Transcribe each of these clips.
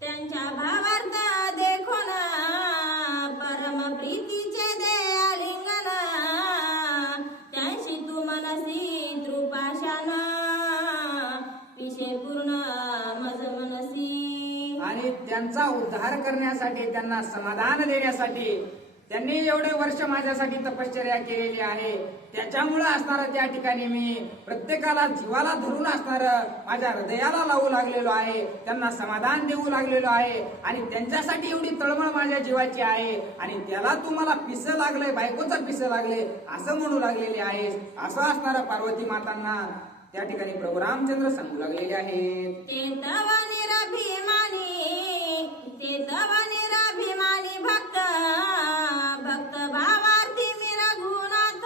त्यांच्या भावार्थ देखो ना परम प्रीतीचे दे आलिंगन त्यांशी तू मनसी तृपाशान पिशे पूर्ण मज मनसी. आणि त्यांचा उद्धार करण्यासाठी त्यांना समाधान देण्यासाठी त्यांनी एवढे वर्ष माझ्यासाठी तपश्चर्या केलेली आहे. त्याच्यामुळे असणारा त्या ठिकाणी मी प्रत्येकाला जीवाला धरून असणार माझ्या हृदयाला लावू लागलेलो आहे. त्यांना समाधान देऊ लागलेलो आहे आणि त्यांच्यासाठी एवढी तळमळ माझ्या जीवाची आहे. आणि त्याला तुम्हाला पिसं लागलंय, बायकोचं पिसं लागले असं म्हणू लागलेले आहे. असं असणारा पार्वती मातांना त्या ठिकाणी प्रभू रामचंद्र सांगू लागलेले आहेत. ते तव निरभिमानी भक्त भक्त भावार्थी मी रघुनाथ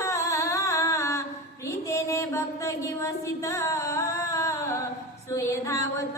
प्रीतेने भक्त गिवसित सोय धावत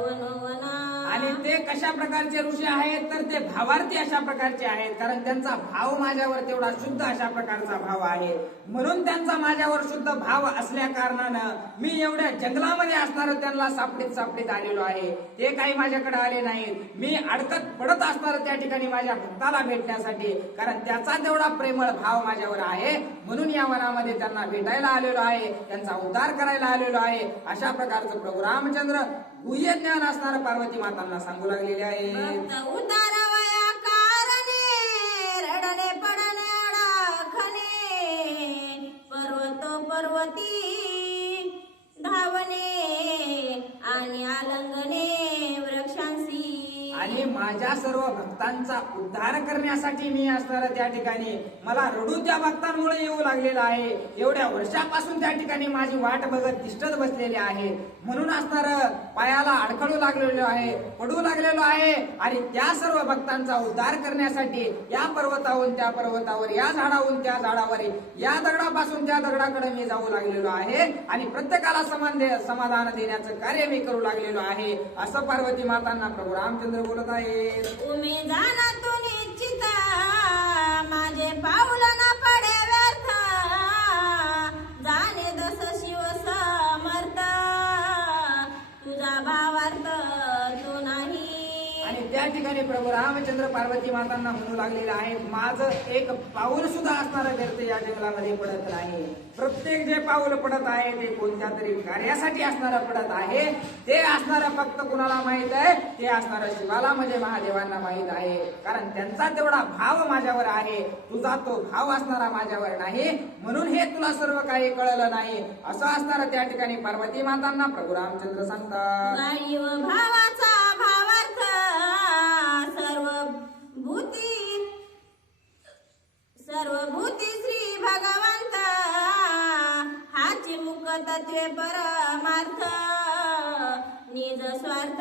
वनवना. आणि ते कशा प्रकारचे ऋषी आहेत तर ते भावार्थी अशा प्रकारचे आहेत. कारण त्यांचा भाव माझ्यावर तेवढा शुद्ध अशा प्रकारचा भाव आहे. म्हणून त्यांचा माझ्यावर शुद्ध भाव असल्या कारणानं मी एवढ्या जंगलामध्ये असणार त्यांना सापडीत आलेलो आहे. ते काही माझ्याकडे आले नाहीत. मी अडकत पडत असणार त्या ठिकाणी माझ्या भक्ताला भेटण्यासाठी. कारण त्याचा तेवढा प्रेमळ भाव माझ्यावर आहे. म्हणून या वनामध्ये त्यांना भेटायला आलेलो आहे, त्यांचा उद्धार करायला आलेलो आहे. अशा प्रकारचं प्रभू रामचंद्र गुह्य ज्ञान असणारं पार्वती मातांना सांगू लागलेले आहे. भक्त उतारवया कारणे रडणे पडणे अडखणे पर्वती धावणे आणि आलंगणे वृक्षांशी. आणि माझ्या सर्व भक्तांचा उद्धार करण्यासाठी मी असणार त्या ठिकाणी मला रडू त्या भक्तांमुळे येऊ लागलेला आहे. एवढ्या वर्षापासून त्या ठिकाणी माझी वाट बघत तिष्ठत बसलेले आहे. म्हणून असणार पायाला अडखळू लागलेलो आहे, पडू लागलेलो आहे. आणि त्या सर्व भक्तांचा उद्धार करण्यासाठी या पर्वतावरून त्या पर्वतावर, या झाडावरून त्या झाडावर, या दगडापासून त्या दगडाकडे मी जाऊ लागलेलो आहे. आणि प्रत्येकाला समाधान देण्याचं कार्य मी करू लागलेलो आहे. असं पार्वती मातांना प्रभू रामचंद्र बोलत आहे. तुम्ही जाना तू निश्चित माझे पाऊल न पडे व्यर्थ जाणे दस शिव समर्थ तुझा भावार्थ तो नाही. आणि त्या ठिकाणी प्रभू रामचंद्र पार्वती मातांना म्हणू लागलेलं आहे, माझं एक पाऊल सुद्धा असणारं व्यर्थ या जंगलामध्ये पडत नाही. प्रत्येक जे पाऊल पडत आहे ते कोणत्या तरी कार्यासाठी असणारं पडत आहे. ते असणारं फक्त कुणाला माहित आहे, ते असणारं शिवाला म्हणजे महादेवांना माहित आहे. कारण त्यांचा तेवढा भाव माझ्यावर आहे. तुझा तो भाव असणारा माझ्यावर नाही, म्हणून हे तुला सर्व काही कळलं नाही. असं असणारं त्या ठिकाणी पार्वती मातांना प्रभू रामचंद्र सांगतात. गाडीव भावाचा भावार्थ सर्वभूती श्री भगवंत हाची मुख तत्वे परमार्थ निज स्वार्थ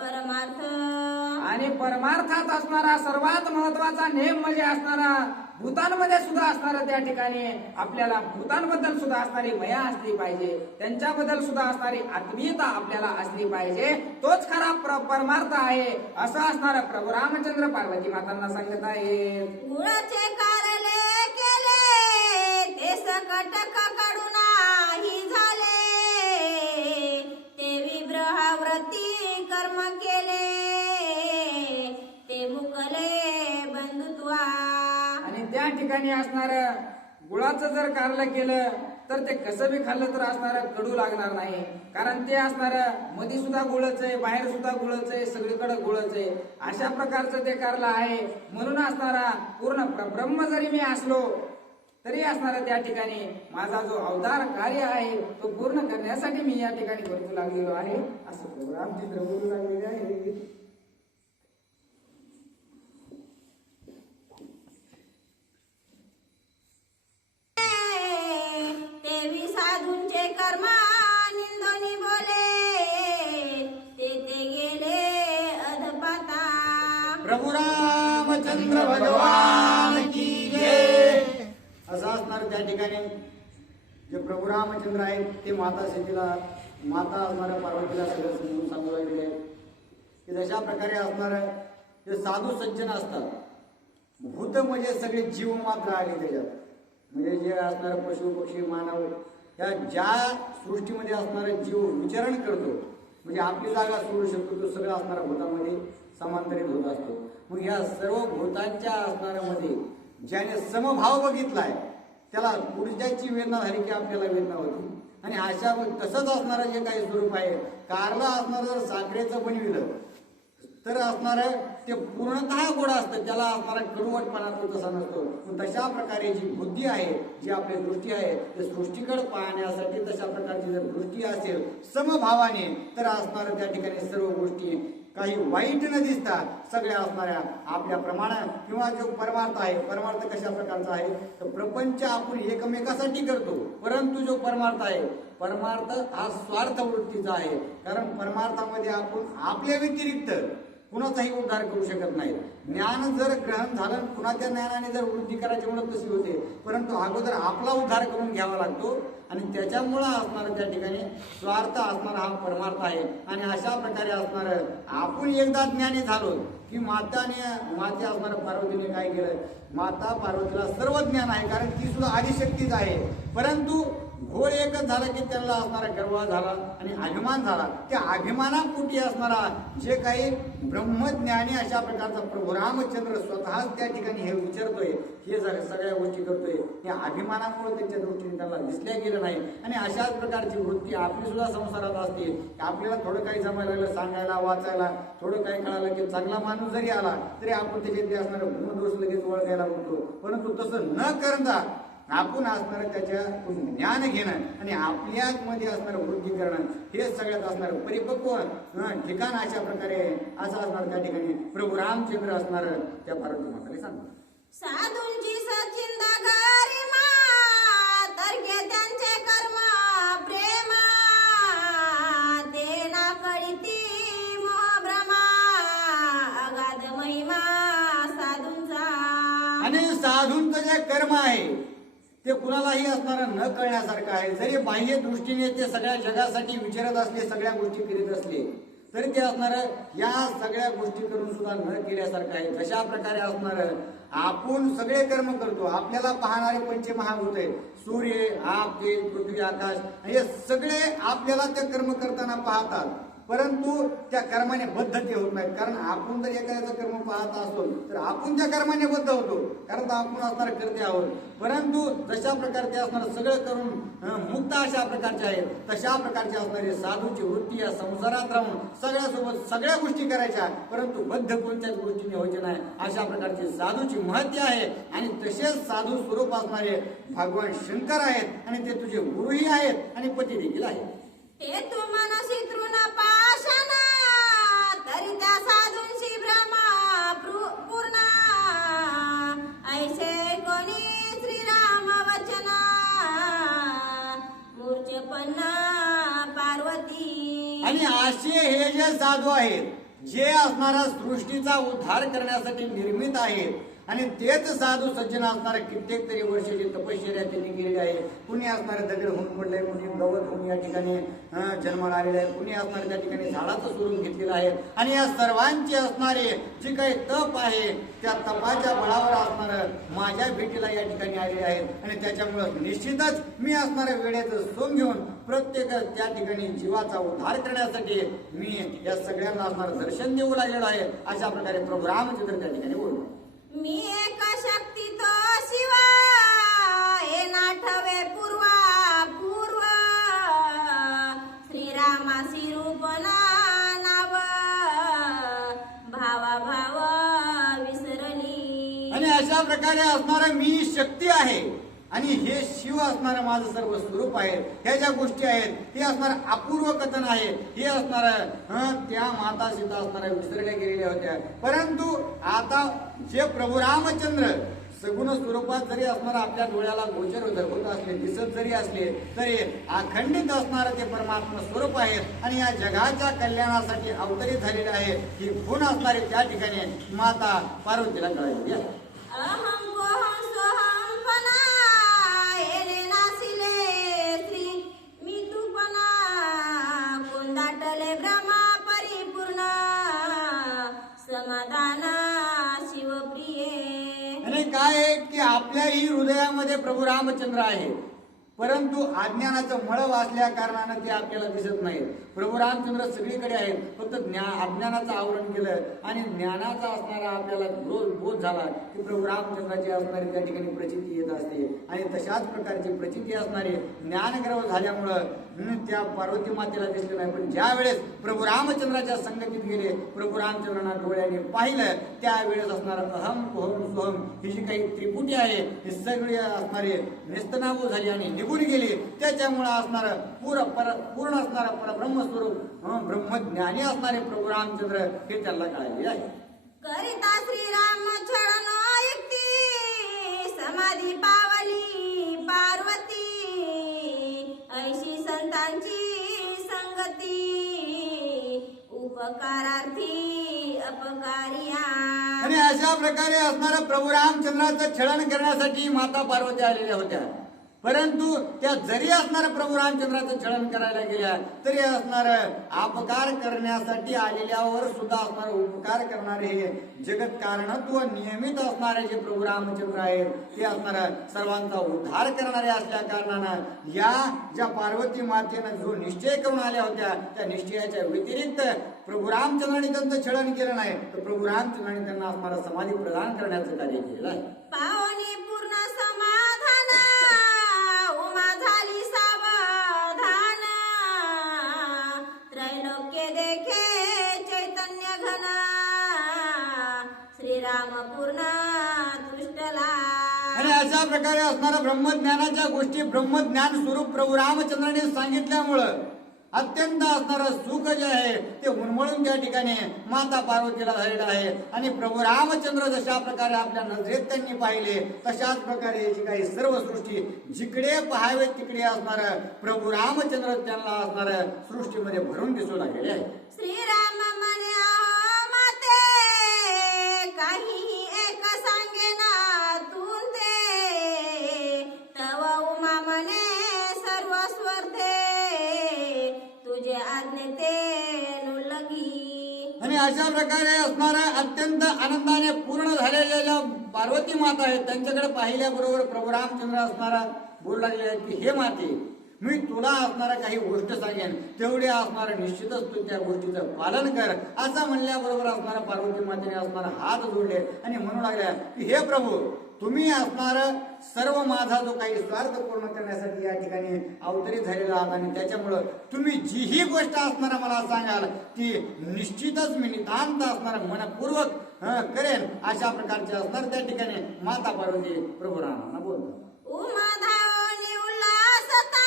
परमार्थ. आणि परमार्थात असणारा सर्वात महत्वाचा नेम म्हणजे असणारा भूतांमध्ये सुद्धा असणारा त्या ठिकाणी आपल्याला भूतांबद्दल सुद्धा असणारी मया असली पाहिजे. त्यांच्याबद्दल सुद्धा असणारी आत्मीयता आपल्याला असली पाहिजे. तोच खरा परमार्थ आहे. असं असणारा प्रभू रामचंद्र पार्वती मातांना सांगत आहे. गुळाचे कारले केले ते सकट कडून ही झाले ते विग्रहाव्रती कर्म केले ते मुकले बंधुत्वा. आणि त्या ठिकाणी असणार गुळाचं जर कारलं केलं तर ते कसं बी खाल्लं तर असणार कडू लागणार नाही. कारण ते असणार मध्ये सुद्धा गुळच आहे, बाहेर सुद्धा गुळच आहे, सगळीकडे गुळच आहे. अशा प्रकारचं ते कारलं आहे. म्हणून असणारा पूर्ण ब्रह्म जरी मी असलो तरी असणारा त्या ठिकाणी माझा जो अवतार कार्य आहे तो पूर्ण करण्यासाठी मी या ठिकाणी करू लागलेलो आहे. असं रामचंद्र बोलू लागलेले आहे. तेवी साधूंचे कर्म निंदोनी बोले ते गेले अधपाता. प्रभू रामचंद्र भगवान की जय. असं असणार त्या ठिकाणी जे प्रभू रामचंद्र आहेत ते माता सीतेला, माता असणाऱ्या पार्वतीला सगळं समजून सांगू लागलेले आहेत की जशा प्रकारे असणार जे साधू सज्जन असतात, भूत म्हणजे सगळे जीव मात्र आले त्याच्यात, म्हणजे जे असणारे पशु पक्षी मानव या ज्या सृष्टीमध्ये असणारे जीव विचरण करतो म्हणजे आपली जागा सोडू शकतो तो सगळा असणारा भूतामध्ये समांतरित होत असतो. मग या सर्व भूतांच्या असणाऱ्यामध्ये ज्याने समभाव बघितलाय त्याला ऊर्जाची वेदना झाली की आपल्याला वेदना होती. आणि अशा तसंच असणारं जे काही स्वरूप आहे, कारला असणारं जर साखरेचं बनविलं तर असणारं ते पूर्णतः गोड असतं, त्याला असणारा कडवटपणा तो तसा नसतो. तशा प्रकारे जी बुद्धी आहे, जी आपली दृष्टी आहे, ते सृष्टीकडे पाहण्यासाठी तशा प्रकारची जर दृष्टी असेल समभावाने तर असणारं त्या ठिकाणी सर्व गोष्टी काही वाईट न दिसता सगळ्या असणाऱ्या आपल्या प्रमाणात किंवा जो परमार्थ आहे, परमार्थ कशा प्रकारचा आहे तर प्रपंच आपण एकमेकासाठी करतो, परंतु जो परमार्थ आहे परमार्थ हा स्वार्थ वृत्तीचा आहे. कारण परमार्थामध्ये आपण आपल्या व्यतिरिक्त कुणाचाही उद्धार करू शकत नाही. ज्ञान जर ग्रहण झालं कुणाच्या ज्ञानाने जर वृद्धी करायची म्हणून तशी होते, परंतु अगोदर आपला उद्धार करून घ्यावा लागतो आणि त्याच्यामुळं असणारं त्या ठिकाणी स्वार्थ असणारा हा परमार्थ आहे. आणि अशा प्रकारे असणारं आपण एकदा ज्ञानी झालो की माते असणारं पार्वतीने काय केलं, माता पार्वतीला सर्व ज्ञान आहे कारण ती सुद्धा आदिशक्तीच आहे. परंतु घोळ एकच झाला की त्यांना असणारा गर्व झाला आणि अभिमान झाला. त्या अभिमानापोटी असणारा जे काही ब्रह्मज्ञानी अशा प्रकारचा प्रभू रामचंद्र स्वतःच त्या ठिकाणी हे विचारतोय, हे सगळ्या गोष्टी करतोय, या अभिमानामुळे त्यांच्या दृष्टीने त्यांना दिसल्या गेलं नाही. आणि अशाच प्रकारची वृत्ती आपली सुद्धा संसारात असते. आपल्याला थोडं काही जमायला लागलं, सांगायला वाचायला थोडं काही कळालं की चांगला माणूस जरी आला तरी आपण त्याच्यातले असणारं गुणदोष लगेच ओळखायला बघतो. परंतु तसं न करता आपण असणारं त्याच्या ज्ञान घेणं आणि आपल्यामध्ये असणारं वृद्धी करणं हे सगळ्यात असणारं परिपक्व ठिकाण अशा प्रकारे असं असणार. त्या ठिकाणी प्रभू रामचंद्र असणार त्या पार्वती माताला सांगतो. साधूंची सचिंदा गरिमा तर्के त्यांचे कर्म प्रेम ते ना कळती मोह भ्रमा अगाध महिमा साधूंचा. आणि साधूंचं जे कर्म आहे ते कुणालाही असणारं न कळण्यासारखं आहे. जरी बाह्य दृष्टीने ते सगळ्या जगासाठी विचारत असले, सगळ्या गोष्टी करीत असले तरी ते असणारं या सगळ्या गोष्टी करून सुद्धा न केल्यासारखं आहे. तशा प्रकारे असणारं आपण सगळे कर्म करतो. आपल्याला पाहणारे पंचमहाभूत आहे, सूर्य, आप, तेज, पृथ्वी, आकाश, हे सगळे आपल्याला ते कर्म करताना पाहतात, परंतु त्या कर्माने बद्ध ते होत नाहीत. कारण आपण जर एखाद्याचं कर्म पाहत असतो तर आपण त्या कर्माने बद्ध होतो, कारण आपण असणार करते आहोत. परंतु जशा प्रकारे ते असणार सगळं करून मुक्त अशा प्रकारचे आहेत, तशा प्रकारचे असणारे साधूची वृत्ती या संसारात राहून सगळ्यासोबत सगळ्या गोष्टी करायच्या, परंतु बद्ध कोणत्याच गोष्टीने व्हायचे नाही. अशा प्रकारची साधूची महती आहे. आणि तसेच साधू स्वरूप असणारे भगवान शंकर आहेत आणि ते तुझे गुरुही आहेत आणि पती देखील आहेत. हे तू मनसी तृण पाषाण तरी त्या साधूंशी भ्रमा पूर्ण ऐसे कोणी श्रीराम वचन मूर्छपन्न पार्वती. आणि असे हे जे साधू आहेत जे असणारा सृष्टीचा उद्धार करण्यासाठी निर्मित आहेत आणि तेच साधू सज्जन असणारे कित्येक तरी वर्षाची तपश्चर्या त्यांनी केलेली आहे. कुणी असणारे दगड होऊन पडले, कुणी गवत होऊन या ठिकाणी जन्माला आलेले आहेत, कुणी असणारे त्या ठिकाणी झाडाचं स्वरूप घेतलेलं आहे. आणि या सर्वांचे असणारे जे काही तप आहे त्या तपाच्या बळावर असणार माझ्या भेटीला या ठिकाणी आलेले आहेत. आणि त्याच्यामुळं निश्चितच मी असणाऱ्या वेळेचं सोंग घेऊन प्रत्येक त्या ठिकाणी जीवाचा उद्धार करण्यासाठी मी या सगळ्यांना असणार दर्शन देऊ लागलेलो आहे. अशा प्रकारे प्रभू रामचंद्र त्या ठिकाणी बोलतो. मी एक शक्ती तो शिवा हे नाठवे पूर्वा पूर्व श्रीरामासी रूप नाव भावा भाव विसरली. आणि अशा प्रकारे असणारा मी शक्ती आहे आणि हे शिव असणारं माझं सर्व स्वरूप आहे. ह्या ज्या गोष्टी आहेत हे असणारं अपूर्व कथन आहे. हे असणारं त्या माता सीता असणाऱ्या विसरल्या गेलेल्या होत्या, परंतु आता जे प्रभू रामचंद्र सगुण स्वरूपात जरी असणारा आपल्या डोळ्याला गोचर होत असले, दिसत जरी असले तरी अखंडित असणारं ते परमात्मा स्वरूप आहे आणि या जगाच्या कल्याणासाठी अवतरित झालेले आहे. ही गुण असणारे त्या ठिकाणी माता पार्वतीला कळालेली आहे. अहं कोहं सोहं पना येणे नासिले श्री मी तूपना कोंदाटले ब्रह्मा परिपूर्ण समाधान शिवप्रिये. आणि काय आहे की आपल्याही हृदयामध्ये प्रभू रामचंद्र आहे परंतु अज्ञानाचं मळ वाचल्या कारणानं ते आपल्याला दिसत नाहीत. प्रभू रामचंद्र सगळीकडे आहेत, फक्त अज्ञानाचं आवरण केलं आणि ज्ञानाचा असणारा आपल्याला बोध झाला की प्रभू रामचंद्राची असणारी त्या ठिकाणी प्रचिती येत असते आणि तशाच प्रकारची प्रचिती असणारी ज्ञानग्रह झाल्यामुळं त्या पार्वती मातेला दिसलं नाही. पण ज्या वेळेस प्रभू रामचंद्राच्या संगतीत गेले, प्रभू रामचंद्रांना डोळ्याने पाहिलं, त्यावेळेस असणारा अहम सोहम सोहम ही जी काही त्रिपुटी आहे ही सगळी असणारे नेस्तनाबू झाली आणि निघून गेली. त्याच्यामुळे असणारं पूर्ण असणारा परब्रह्मस्वरूप ब्रह्मज्ञानी असणारे प्रभू रामचंद्र हे त्यांना कळाले आहे. करिता श्रीराम छळन युक्ती समाधी पावली पार्वती ऐशी संतांची संगती उपकारार्थी अपकारिया. आणि अशा प्रकारे असणारं प्रभू रामचंद्राचं छळन करण्यासाठी माता पार्वती आलेल्या होत्या. परंतु त्या जरी असणाऱ्या प्रभू रामचंद्राचं छळन करायला गेल्या तरी असणार अपकार करण्यासाठी आलेल्यावर सुद्धा असणार उपकार करणारे हे जगत कारणत्व नियमित असणारे जे प्रभू रामचंद्र आहेत ते असणार सर्वांचा उद्धार करणारे असल्या कारणानं या ज्या पार्वती मातेनं जो निश्चय करून आल्या होत्या त्या निश्चयाच्या व्यतिरिक्त प्रभू रामचंद्राने त्यांचं छळन केलं नाही, तर प्रभू रामचंद्राने त्यांना असणारा समाधी प्रदान करण्याचं कार्य केलं आहे. पावनी पूर्ण समाधान उमा झाली सावधान त्रैलोक्य देखे चैतन्य घन श्रीराम पूर्ण तुष्टला. आणि अशा प्रकारे असणाऱ्या ब्रह्मज्ञानाच्या गोष्टी ब्रह्मज्ञान स्वरूप प्रभू रामचंद्राने सांगितल्यामुळं अत्यंत असणारं सुख जे आहे ते उन्मळून त्या ठिकाणी माता पार्वतीला झालेलं आहे. आणि प्रभू रामचंद्र जशा प्रकारे आपल्या नजरेत त्यांनी पाहिले तशाच प्रकारे जी काही सर्व सृष्टी जिकडे पाहावे तिकडे असणार प्रभू रामचंद्र त्यांना असणार सृष्टीमध्ये भरून दिसू लागलेले आहे. श्रीराम म्हणे अहो माते काहीही एक सांगेना तून ते तव उमा म्हणे सर्व स्वर्थे तुझे आज्ञे ते नुलगी. आणि अशा प्रकारे असणारा अत्यंत आनंदाने पूर्ण झालेल्या पार्वती माता आहेत त्यांच्याकडे पाहिल्याबरोबर प्रभू रामचंद्र असणारा बोलू लागले आहेत की हे माते मी तुला असणारा काही गोष्ट सांगेन तेवढे असणारं निश्चितच तू त्या गोष्टीचं पालन कर असं म्हणल्याबरोबर असणारा पार्वती मातेने असणारा हात जोडले आणि म्हणू लागल्या की हे प्रभू तुम्ही असणार सर्व माझा जो काही स्वार्थ पूर्ण करण्यासाठी या ठिकाणी अवतरित झालेला आहात आणि त्याच्यामुळं तुम्ही जी ही गोष्ट असणारा मला सांगाल ती निश्चितच मी नितांत असणारा मनपूर्वक करेन अशा प्रकारचे असणार त्या ठिकाणी माता पार्वती प्रभू रामांना बोलतात. उमा धावनी उल्हासता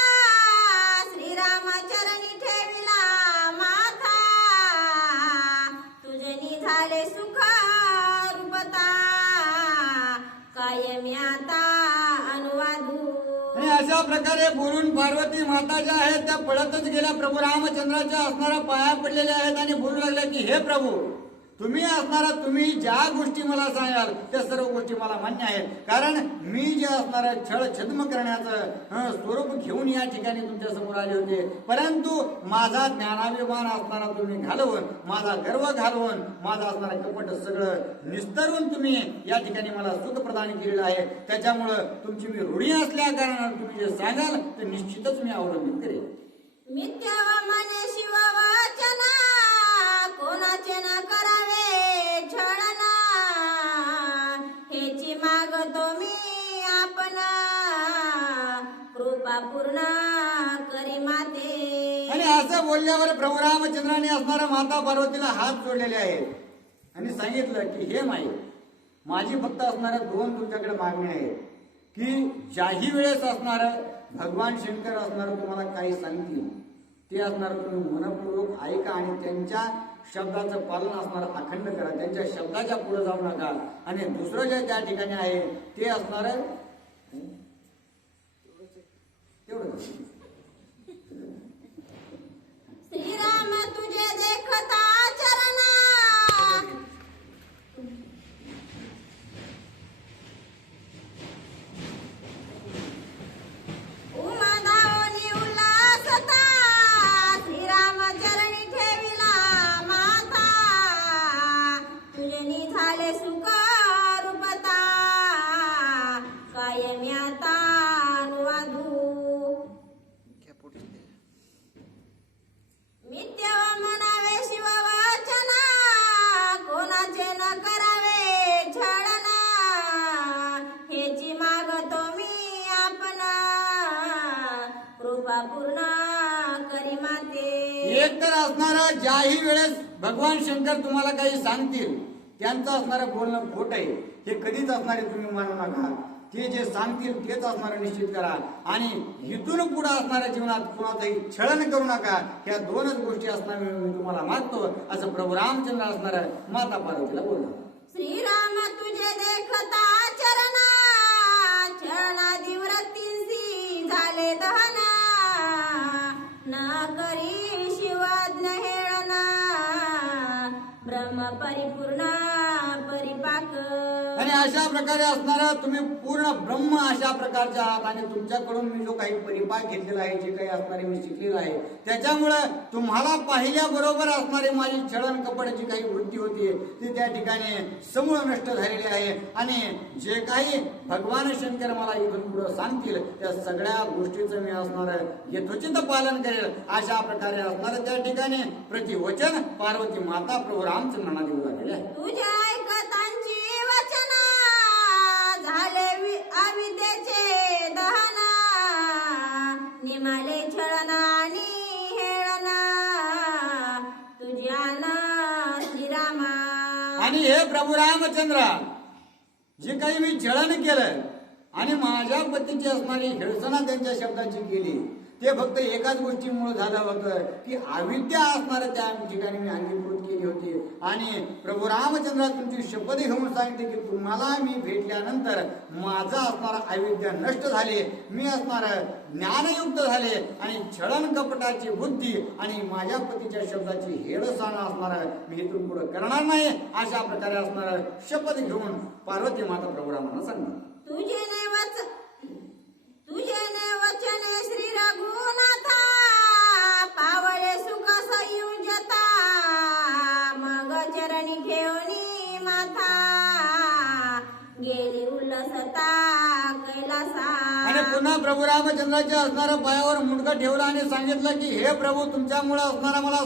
श्रीरामचरणी ठेविला माथा तुझनी झाले सुख रूपता कायमी आता अनुवादू. आणि अशा प्रकारे बोलून पार्वती माता ज्या आहेत त्या पळतच गेल्या प्रभू रामचंद्राच्या असणाऱ्या पाया पडलेल्या आहेत आणि बोलू लागल्या की हे प्रभू तुम्ही असणारा तुम्ही ज्या गोष्टी मला सांगाल त्या सर्व गोष्टी मला मान्य आहेत. कारण मी जे असणारा छळ छद्म करण्याचं स्वरूप घेऊन या ठिकाणी तुमच्या समोर आले होते, परंतु माझा ज्ञानाभिमान असणारा तुम्ही घालवून माझा गर्व घालवून माझा असणारा कपट सगळं निस्तरून तुम्ही या ठिकाणी मला सुख प्रदान केलेलं आहे. त्याच्यामुळं तुमची मी ऋणी असल्या कारणानं तुम्ही जे सांगाल ते निश्चितच मी अवलंबित करेन. मिथ्या म्हणे शिववचना कोणाचे न करावे छळना हेची मागतो मी आपण कृपा पूर्ण करी माते. आणि असं बोलल्यावर प्रभू रामचंद्राने असणाऱ्या माता पार्वतीला हात जोडलेले आहेत आणि सांगितलं की हे माई माझी फक्त असणाऱ्या दोन तुमच्याकडे मागणी आहेत की ज्याही वेळेस असणार भगवान शंकर असणार तुम्हाला काही सांगतील ते असणार तुम्ही मनपूर्वक ऐका आणि त्यांच्या शब्दाचं पालन असणार अखंड करा. त्यांच्या शब्दाच्या पुढे जाऊ नका. आणि दुसरं जे त्या ठिकाणी आहे ते असणार तेवढं श्रीराम तुझे देखता चरणा उमा धावनी उल्हासता श्रीराम चरणी ठेविला माथा तुझनी झाले सुख रूपता कृपा पूर्ण करी माते. एक तर असणारं ज्याही वेळेस भगवान शंकर तुम्हाला काही सांगतील त्यांचं असणारं बोलणं खोट आहे हे कधीच असणारे तुम्ही मानू नका. ते जे सांगतील तेच असणारं निश्चित करा आणि इथून पुढे असणाऱ्या जीवनात कुणाचंही छळण करू नका. ह्या दोनच गोष्टी असणार मी तुम्हाला मागतो असं प्रभू रामचंद्र असणारं माता पार्वतीला बोलला. श्रीराम तुझे देखता चरणा चरणादी वृत्तींसी झाले दहना न करी शिवज्ञ हेळना ब्रह्म परिपूर्ण परिपाक. आणि अशा प्रकारे असणारा तुम्ही पूर्ण ब्रह्म अशा प्रकारच्या आहात आणि तुमच्याकडून मी जो काही परिपाक घेतलेला आहे जे काही असणारे मी शिकलेलं आहे त्याच्यामुळं तुम्हाला पाहिल्याबरोबर असणारी माझी छळण कपडाची काही वृत्ती होती ती त्या ठिकाणी समूळ नष्ट झालेली आहे. आणि जे काही भगवान शंकर मला इथून पुढे सांगतील त्या सगळ्या गोष्टीचं मी असणार यथोचित पालन करेल अशा प्रकारे असणार त्या ठिकाणी प्रतिवचन पार्वती माता प्रभू रामचंद्रांना देऊ लागले आहे. तुझ्या ऐकतांची वचना झाले अविद्येचे दहना निमाले छळना आणि हेळना तुझ्याना श्रीरामा. आणि हे प्रभू रामचंद्र जे काही मी छळण केलं आणि माझ्या पतीची असणारी हिळसना त्यांच्या शब्दाची केली ते फक्त एकाच गोष्टीमुळे झालं होतं की अविद्या असणाऱ्या त्या ठिकाणी मी अंगीकृत केली होती. आणि प्रभू रामचंद्र तुमची शपथ घेऊन सांगितले की तुम्हाला मी भेटल्यानंतर माझा असणारा अविद्या नष्ट झाले मी असणार ज्ञानयुक्त झाले आणि छळण कपटाची बुद्धी आणि माझ्या पतीच्या शब्दाची हेळसाणा असणार मी इथून पुढे करणार नाही अशा प्रकारे असणार शपथ घेऊन पार्वती माता प्रभू रामांना सांगितलं. तुझे ने वचने श्री रघुनाथा पावले सुख संयुजता मग चरणी ठेवणी माथा गेली उल्लसता कैलासा. आणि पुन्हा प्रभू रामचंद्राच्या असणाऱ्या पायावर मुंडकं ठेवलं आणि सांगितलं की हे प्रभू तुमच्यामुळे असणारा मला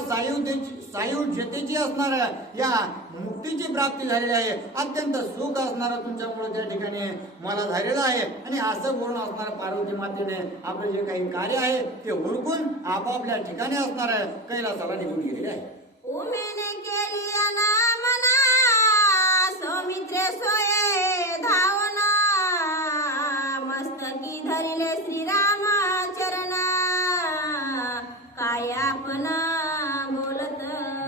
सायुज्यतेची असणार या मुक्तीची प्राप्ती झालेली आहे. अत्यंत सुख असणारं तुमच्यामुळे त्या ठिकाणी मला झालेलं आहे. आणि असं बोलणं असणार पार्वती मातेने आपलं जे काही कार्य आहे ते उरकून आपापल्या ठिकाणी असणार कैलासाला निघून गेलेले आहे. उमेने केली अनामना सौमित्रे सोये धावना मस्तकी धरिले श्रीराम चरण काय आपण बोलत.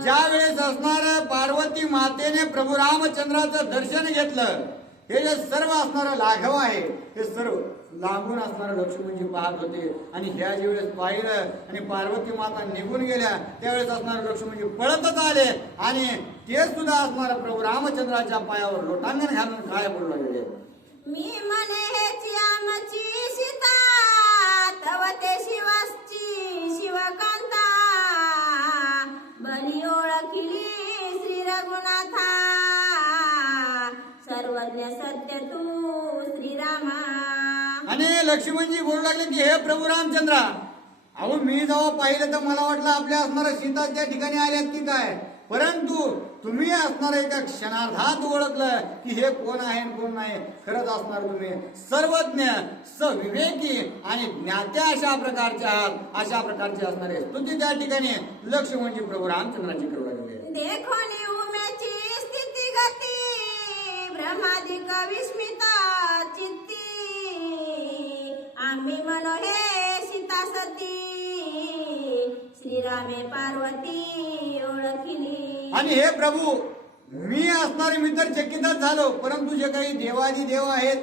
ज्या वेळेस असणार पार्वती मातेने प्रभू रामचंद्राचं दर्शन घेतलं हे जे सर्व असणारं लाघव आहे हे सर्व लांबून असणारं लक्ष्मणजी पाहत होते. आणि ह्या ज्यावेळेस पाहिलं आणि पार्वती माता निघून गेल्या त्यावेळेस असणारे लक्ष्मणजी पळतच आले आणि ते सुद्धा असणारं प्रभू रामचंद्राच्या पायावर लोटांगण घालून काय बोलू लागले. मी म्हणे हेची आमची सीता तव ते शिवाची शिवकांता बली ओळखिली श्री रघुनाथा सर्वज्ञ सत्य तू श्रीरामा. आणि लक्ष्मणजी बोलू लागले की हे प्रभू रामचंद्रा अहो मी जेव्हा पाहिलं तर मला वाटलं आपल्या असणाऱ्या सीता त्या ठिकाणी आल्यात की काय परंतु तुम्ही असणार एका क्षणार्धात ओळखलं की हे कोण आहे आणि कोण नाही. खरंच असणार तुम्ही सर्वज्ञ सविवेकी आणि ज्ञात्या अशा प्रकारचे आहात. अशा प्रकारचे असणारे स्तुती त्या ठिकाणी लक्ष्मणजी प्रभू रामचंद्राची करू लागले. देखोनी उमेची स्थिती गती ब्रह्मादिक विस्मिता चित्ती आम्ही म्हणो हे सीता सती श्रीरामे पार्वती ओळखिली. आणि हे प्रभू मी असणारे मी तर चकितच झालो परंतु जे काही देवादी देव आहेत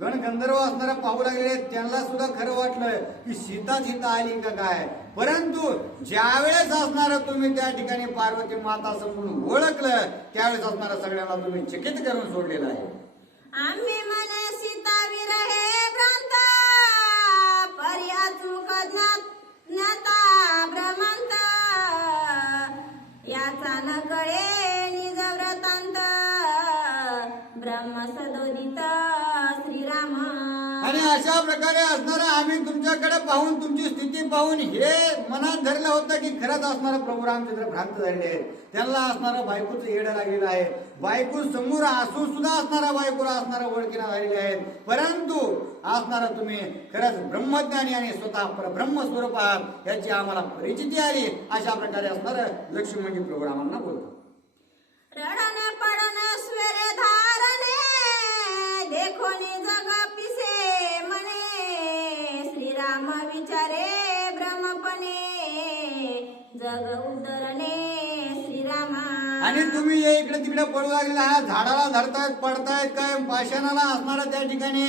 गण गंधर्व असणारा पाहू लागले त्यांना सुद्धा खरं वाटलं की सीता आली का काय. परंतु ज्यावेळेस असणार तुम्ही त्या ठिकाणी पार्वती माता समोरून ओळखलं त्यावेळेस असणारा सगळ्यांना तुम्ही चकित करून सोडलेलं आहे. आम्ही म्हणे सीता विरहे भ्रांत परी अचूक ज्ञाता भ्रमंत याचा न कळे निज व्रतांत ब्रह्म सदोदित श्रीराम. आणि अशा प्रकारे असणारा आम्ही तुमच्याकडे पाहून तुमची स्थिती पाहून हे मनात धरलं होतं की खरंच असणारं प्रभू रामचंद्र भ्रांत झालेले आहेत. त्यांना असणारं बायकोचं येडं लागलेलं आहे. बायको समोर असून सुद्धा असणारा बायकोला असणारा ओळखीना झालेले आहेत. परंतु असणारा तुम्ही खरंच ब्रह्मज्ञानी आणि स्वतः ब्रह्मस्वरूप आहात याची आम्हाला परिचिती आली. अशा प्रकारे असणारं लक्ष्मी म्हणजे प्रभू रामांना बोलतो. रडन पडन स्वेरे धारणे देखोनी जग पिसे म्हणे श्रीराम विचारे भ्रमपणे जग उदरणे श्रीरामा. आणि तुम्ही हे इकडे तिकडे पडू लागले आहात. झाडाला धरतायत पडतायत काय पाषाणाला असणारा त्या ठिकाणी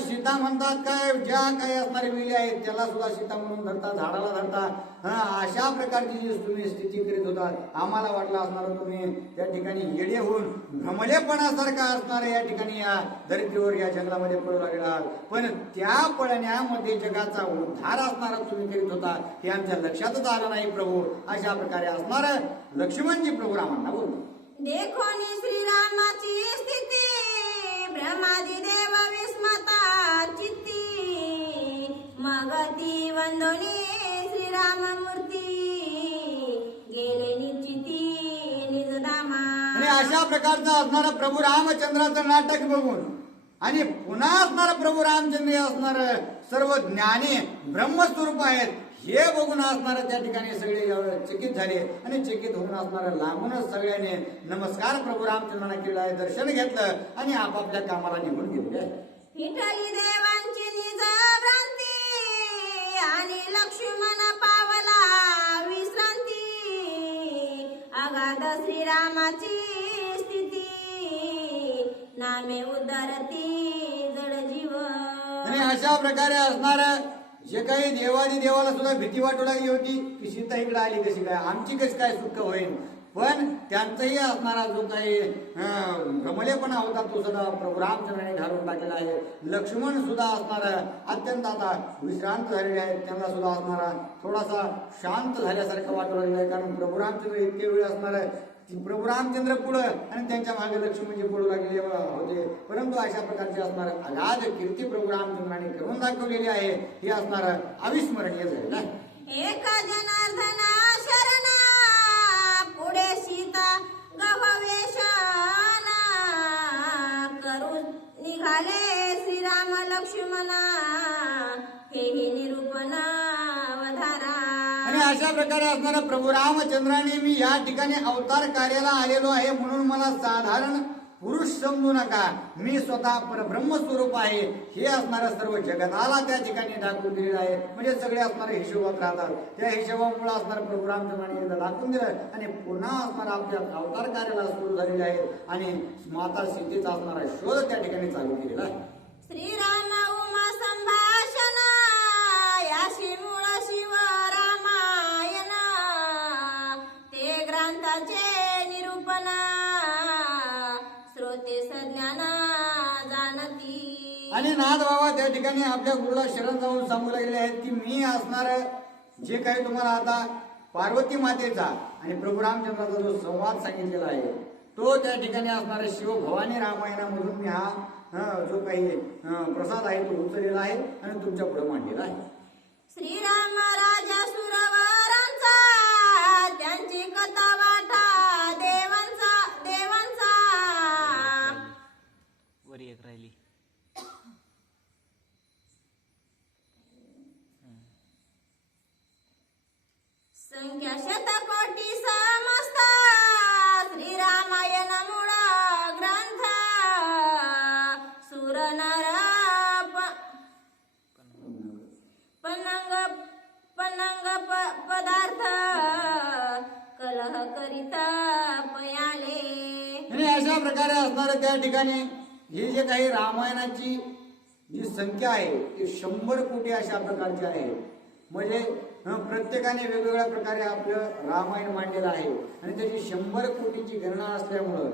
सीता म्हणतात काय ज्या काही असणारे विले आहेत त्याला सुद्धा सीता म्हणून धरता झाडाला धरता. अशा प्रकारची जी तुम्ही स्थिती करीत होता आम्हाला वाटलं असणार तुम्ही त्या ठिकाणी येडे होऊन भ्रमलेपणासारखा असणार या ठिकाणी या धरतीवर या जंगलामध्ये पडू लागला आहात. पण त्या पळण्यामध्ये जगाचा उद्धार असणारा तुम्ही करीत होता हे आमच्या लक्षातच आलं नाही प्रभू. अशा प्रकारे असणार लक्ष्मणजी प्रभू रामांना बोलतो. देखोनी श्रीरामाची स्थिती ब्रह्मादी देव विस्मता चित्ती मग ती वंदोनी श्रीराम मूर्ती गेले निश्चिती निजधामा. आणि अशा प्रकारचं असणारं प्रभू रामचंद्राचं नाटक बघून आणि पुन्हा असणारं प्रभू रामचंद्र असणार सर्व ज्ञानी ब्रह्मस्वरूप आहेत हे बघून असणारं त्या ठिकाणी सगळे चकित झाले. आणि चकित होऊन असणारं लागूनच सगळ्यांनी नमस्कार प्रभू रामचंद्रांना केला, दर्शन घेतलं आणि आपापल्या कामाला निघून गेले. विठ्ठली देवांची निज भ्रांती आणि लक्ष्मण पावला विश्रांती अगाध श्रीरामाची स्थिती नामे उदारती जड जीव. आणि अशा प्रकारे असणार जे काही देवादी देवाला सुद्धा भीती वाटू लागली होती की सीता इकडे आली कशी काय आमची कशी काय सुख होईल. पण त्यांचाही असणारा जो काही भ्रमलेपणा होता तो सुद्धा प्रभू रामचंद्राने घालून टाकलेला आहे. लक्ष्मण सुद्धा असणारा अत्यंत आता विश्रांत झालेले आहेत. त्यांना सुद्धा असणारा थोडासा शांत झाल्यासारखं वाटू लागलेलं आहे. कारण प्रभू रामचंद्र इतके वेळ असणार प्रभू रामचंद्र पुढं आणि त्यांच्या मागे लक्ष्मणजी पडू लागलेले होते. परंतु अशा प्रकारचे असणार अगाध कीर्ती प्रभू रामचंद्राने करून दाखवलेली आहे. हे असणार अविस्मरणीय झालेलं आहे. एका जनार्दना शरणा पुढे सीता गहवेशना करून निघाले श्रीराम लक्ष्मणा हेही निरूपण वधारा. आणि अशा प्रकारे असणारा प्रभू रामचंद्राने मी या ठिकाणी अवतार कार्याला आलेलो आहे म्हणून मला साधारण पुरुष समजू नका. मी स्वतः परब्रह्म स्वरूप आहे हे असणारं सर्व जगताला त्या ठिकाणी दाखवून दिलेलं आहे. म्हणजे सगळे असणारे हिशोबात राहतात. त्या हिशोबामुळे असणारं प्रभू रामचंद्राने दाखवून दिलं आणि पुन्हा असणारा आपल्या अवतार कार्याला सुरू झालेले आहे आणि माता सीतेचा असणारा शोध त्या ठिकाणी चालू केलेला आहे. श्रीराम उमा संभाषण याशी मूळ शिव रामायण ते ग्रंथाचे निरूपण श्रोते सज्ञान जाणती. आणि नाथ बाबा त्या ठिकाणी आपल्या गुरुला शरण जाऊन सांगू लागले आहेत की मी असणार जे काही तुम्हाला आता पार्वती मातेचा आणि प्रभू रामचंद्राचा जो संवाद सांगितलेला आहे तो त्या ठिकाणी असणारा शिवभवानी रामायणामधून मी हा जो काही प्रसाद आहे तो उचललेला आहे आणि तुमच्या पुढे मांडलेला आहे. श्रीराम राजा सुरवरांचा त्यांची कथा वाटा देवांचा वर एक राहिली. संख्या शतकोटी समस्त श्रीरामायण मूळ ग्रंथ सुर नर पन्नंग पदार्थ कलह करिता पयाले. आणि अशा प्रकारे असणारं त्या ठिकाणी ही जे काही रामायणाची जी संख्या आहे ती 100 कोटी अशा प्रकारची आहे. म्हणजे प्रत्येकाने वेगवेगळ्या प्रकारे आपलं रामायण मांडलेलं आहे आणि त्याची 100 कोटीची गणना असल्यामुळं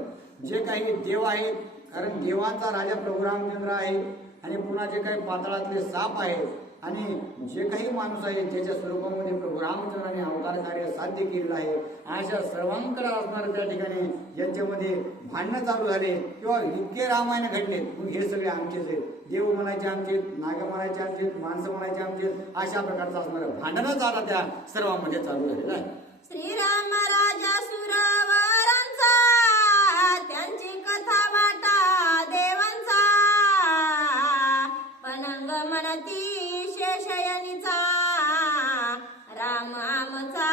जे काही देव आहेत कारण देवांचा राजा प्रभू रामचंद्र आहे आणि पुन्हा जे काही पाताळातले साप आहेत आणि जे काही माणूस आहे ज्याच्या स्वरूपामध्ये प्रभू रामचंद्राने अवतार कार्य साध्य केलेलं आहे अशा सर्वांकडे असणारं त्या ठिकाणी यांच्यामध्ये भांडणं चालू झाले किंवा इतके रामायण घडले मग हे सगळे आमचेच आहेत. देव म्हणायचे आमचे, नाग म्हणायचे आमचे, माणसं म्हणायचे आमचे, अशा प्रकारचं असणारं भांडणच आता त्या सर्वांमध्ये चालू झालेलं आहे. श्रीराम राजा सुरावरांचा, त्यांची कथा वाटा देवांचा, पनंग म्हणती शेषयनीचा, राम आमचा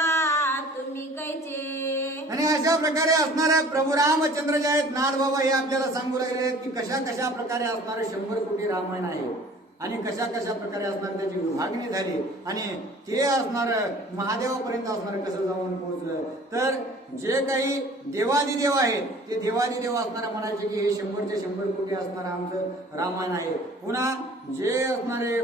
तुम्ही कैचे. आणि अशा प्रकारे असणाऱ्या प्रभू रामचंद्र जे आहेत नाथ बाबा हे आपल्याला सांगू लागले आहेत की कशा कशा प्रकारे असणारे 100 कोटी रामायण आहे आणि कशा कशा प्रकारे असणार त्याची विभागणी झाली आणि ते असणार महादेवापर्यंत असणार कसं जाऊन पोहोचलं. तर जे काही देवादिदेव आहेत ते देवादिदेव असणारा म्हणायचे की हे 100च्या 100 कोटी असणारं आमचं रामायण आहे. पुन्हा जे असणारे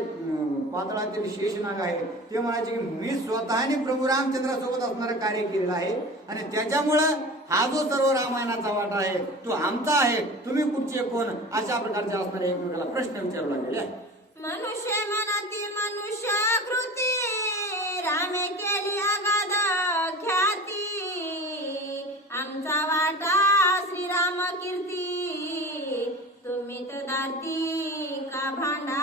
पाताळातील शेषनाग आहे ते म्हणायचे की मी स्वतःने प्रभू रामचंद्रासोबत असणारं कार्य केलेलं आहे आणि त्याच्यामुळं हा जो सर्व रामायणाचा वाटा आहे तो आमचा आहे, तुम्ही कुठचे कोण, अशा प्रकारचे असणारे एकमेकाला प्रश्न विचारू लागलेले आहे. मनुष्य म्हणती मनुष्य कृती, रामे केली अगाध ख्याती, आमचा वाटा श्रीराम कीर्ती, तुम्ही तर दाती का भांडा.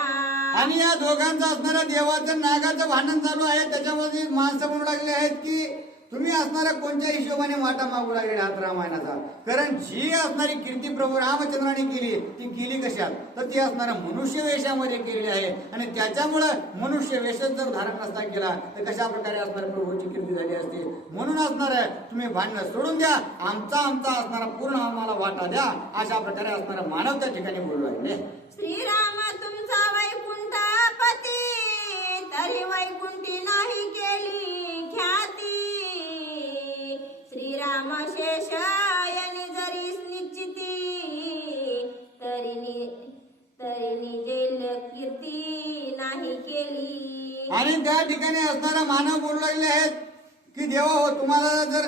आणि या दोघांचं असणारं देवाचं नागाचं भांडण चालू आहे. त्याच्यामध्ये माणसं म्हणू लागले आहेत की तुम्ही असणाऱ्या कोणत्या हिशोबाने वाटा मागू लागले आहात रामायणाचा. कारण जी असणारी कीर्ती प्रभू रामचंद्राने केली ती केली कशात, तर ती असणाऱ्या मनुष्य वेशामध्ये केलेली आहे आणि त्याच्यामुळं मनुष्य वेशात जर धारण नसता केला तर कशा प्रकारे असणाऱ्या प्रभूची कीर्ती झाली असते. म्हणून असणार तुम्ही भांडणं सोडून द्या, आमचा असणारा पूर्ण आम्हाला वाटा द्या, अशा प्रकारे असणारा मानव त्या ठिकाणी बोलू लागले. श्रीराम तुमचा वैकुंठपती, तरी वैकुंठी नाही केली ख्याती, श्रीराम शेषयनी जरी निश्चिती, तरी निजेल कीर्ती नाही केली. आणि त्या ठिकाणी असणारा मानव बोलू लागले आहेत की देवा हो तुम्हाला जर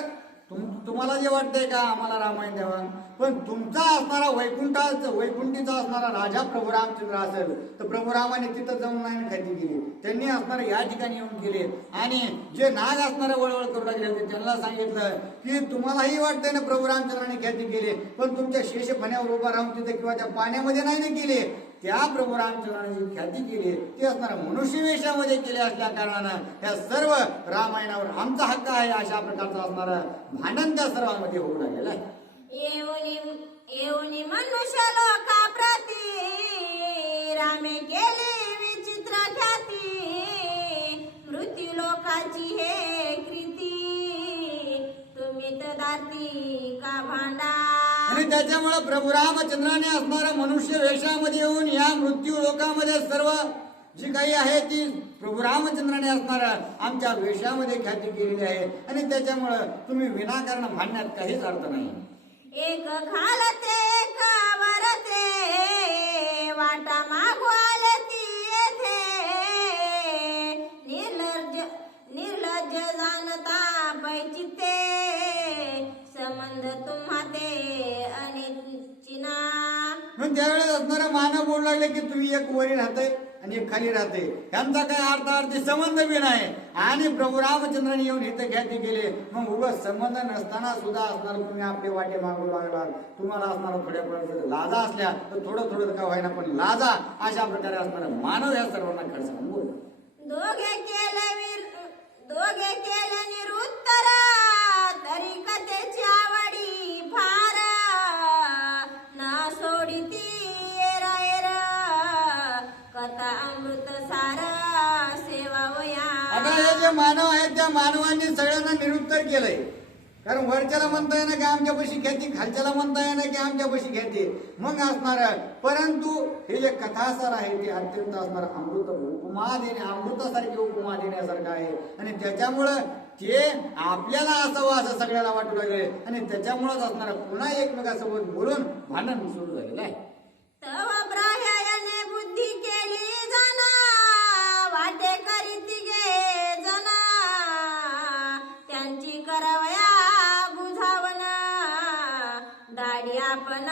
तुम्हाला जे वाटतंय का आम्हाला रामायण द्यावा, पण तुमचा असणारा वैकुंठीचा असणारा राजा प्रभू रामचंद्र असेल तर प्रभू रामाने तिथं जाऊन नाही ख्याती केली, त्यांनी असणारे या ठिकाणी येऊन केले. आणि जे नाग असणारे वळवळ करू लागले होते त्यांना सांगितलं की तुम्हालाही वाटतंय ना प्रभू रामचंद्राने ख्याती केली, पण तुमच्या शेषफण्यावर उभा राहून तिथे किंवा त्या पाण्यामध्ये नाही ना केले, त्या प्रभू रामचंद्राने जी ख्याती केली ती असणारा मनुष्य वेशामध्ये केले असल्या कारणानं या सर्व रामायणावर आमचा हक्क आहे, अशा प्रकारचं असणारं भांडण त्या सर्वांमध्ये होऊ लागलेलं आहे. येऊनी मनुष्य लोकाप्रती, रामे केली विचित्र ख्याती, मृत्यू लोकाची हे कृती, तुम्ही तर दाती का भांडा. आणि त्याच्यामुळे प्रभू रामचंद्राने असणाऱ्या मनुष्य वेशामध्ये येऊन या मृत्यू लोकामध्ये सर्व जी काही आहे ती प्रभू रामचंद्राने असणाऱ्या आमच्या वेशामध्ये ख्याती केलेली आहे आणि त्याच्यामुळं तुम्ही विनाकारण भांडण्यात काहीच अर्थ नाही. एक घालते एक वरते, वाटा मागवाले ती येथे, निर्लज्ज जाणता पैचिते, संबंध तुम्हा ते अनिचिना. म्हणून त्यावेळेस असणारा मानव बोलू लागले की तुम्ही एक वरी राहते आणि एक खाली राहते, यांचा काही अर्थार्थी संबंध बी नाही. आणि प्रभू रामचंद्राने येऊन इथं ख्याती केले, मग उगाच संबंध नसताना सुद्धा असणार तुम्ही आपले वाटे मागू लागलात. तुम्हाला असणार थोड्या प्रमाणात लाजा असल्या तर थोडं थोडं का व्हायना पण लाजा, अशा प्रकारे असणारा मानव या सर्वांना खडसावून बोल. दोघे केले निरुत्तर, तरी कथेची आवडी फार, ना सोडिती एरा कथा अमृत सार सेवा वया. आता हे जे मानव आहेत त्या मानवांनी सगळ्यांना निरुत्तर केलंय. कारण वरच्याला म्हणता येणं की आमच्यापाशी ख्याती, खालच्याला म्हणता येणं की आमच्यापाशी ख्याती मग असणार. परंतु हे जे कथासार आहे ते अत्यंत असणार अमृत उपमा अमृतासारखी उपमा देण्यासारखं आहे आणि त्याच्यामुळं ते आपल्याला असावं असं सगळ्याला वाटू लागले आणि त्याच्यामुळेच असणार पुन्हा एकमेकासोबत बोलून भांडण सुरू झालेलं आहे. तव ब्राह्याने बुद्धी केली जना, वाटे करीती गे जना, त्यांची करवया बुझावना, दाढी आपण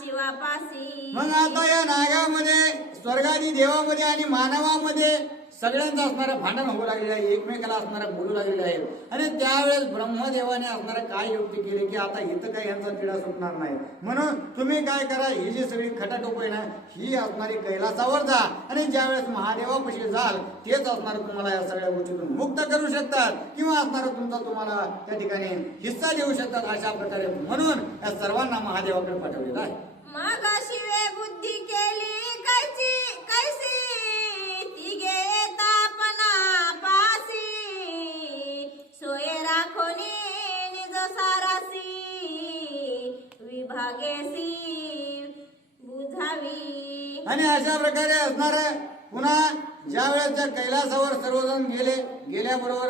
शिवा देवापासी. मग आता या नागामध्ये स्वर्गादी देवामध्ये आणि मानवामध्ये सगळ्यांचं असणारं भांडण होऊ लागलेलं आहे, एकमेकाला असणारं बोलू लागलेलं आहे. आणि त्यावेळेस ब्रह्मदेवाने असणारं काय युक्ती केली की आता इथं काही यांचा तिढा सुटणार नाही, म्हणून तुम्ही काय करा, ही जी सगळी खटाटोप आहे ना ही असणारी कैलासावर जा आणि ज्यावेळेस महादेवापाशी जाल तेच असणार तुम्हाला या सगळ्या गोष्टीतून मुक्त करू शकतात किंवा असणार तुमचा तुम्हाला त्या ठिकाणी हिस्सा देऊ शकतात. अशा प्रकारे म्हणून या सर्वांना महादेवाकडे पाठवलेलं आहे. मग शिवे बुद्धी केली कैसी कैसी तिघे तापना पासी. सोये राखोनी निज सारासी विभागेसी बुझावी. आणि अशा प्रकारे असणार पुन्हा ज्या वेळेस त्या कैलासावर सर्वजण गेल्याबरोबर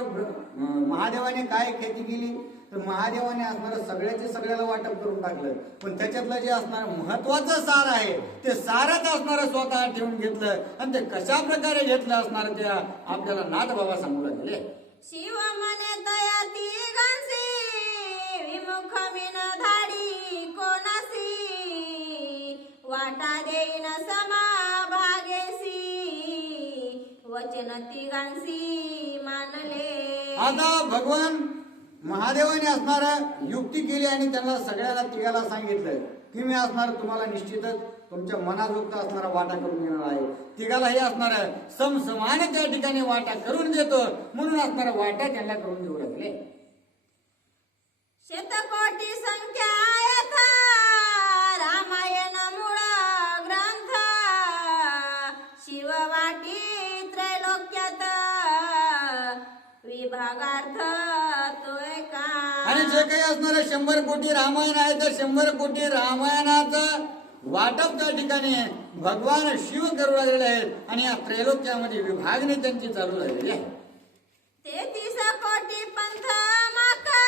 महादेवाने काय खेती केली तर महादेवाने असणारं सगळ्याचे सगळ्याला वाटप करून टाकलं, पण त्याच्यातलं जे असणार महत्वाचं सार आहे ते सारच असणारं स्वतः ठेवून घेतलं. आणि ते कशा प्रकारे घेतलं असणार ते आपल्याला नाथ बाबा सांगू लागले. शिव मने तया तिघांसी विमुख विन धाडी कोणासी. वाटा देईन समा भागेसी वचन तिघांसी मानले. आता भगवान महादेवाने असणार युक्ती केली आणि त्यांना सगळ्याला तिघाला सांगितलं की मी असणार तुम्हाला निश्चितच तुमच्या मनाजोगत असणारा वाटा करून देणार आहे. तिघाला हे असणार समसमान त्या ठिकाणी वाटा करून देतो, म्हणून असणारा वाटा त्यांना करून देऊ लागले. शतकोटी संख्या यथा रामायण मूळ ग्रंथ. शिववाटी त्रैलोक्यात विभागार्थ तो एका. आणि जे काही असणार 100 कोटी रामायण आहे तर 100 कोटी रामायणाचं वाटप त्या ठिकाणी भगवान शिव करू लागलेले आहेत आणि या त्रैलोक्यामध्ये विभागणी त्यांची चालू झालेली आहे. 33 कोटी पंथ माका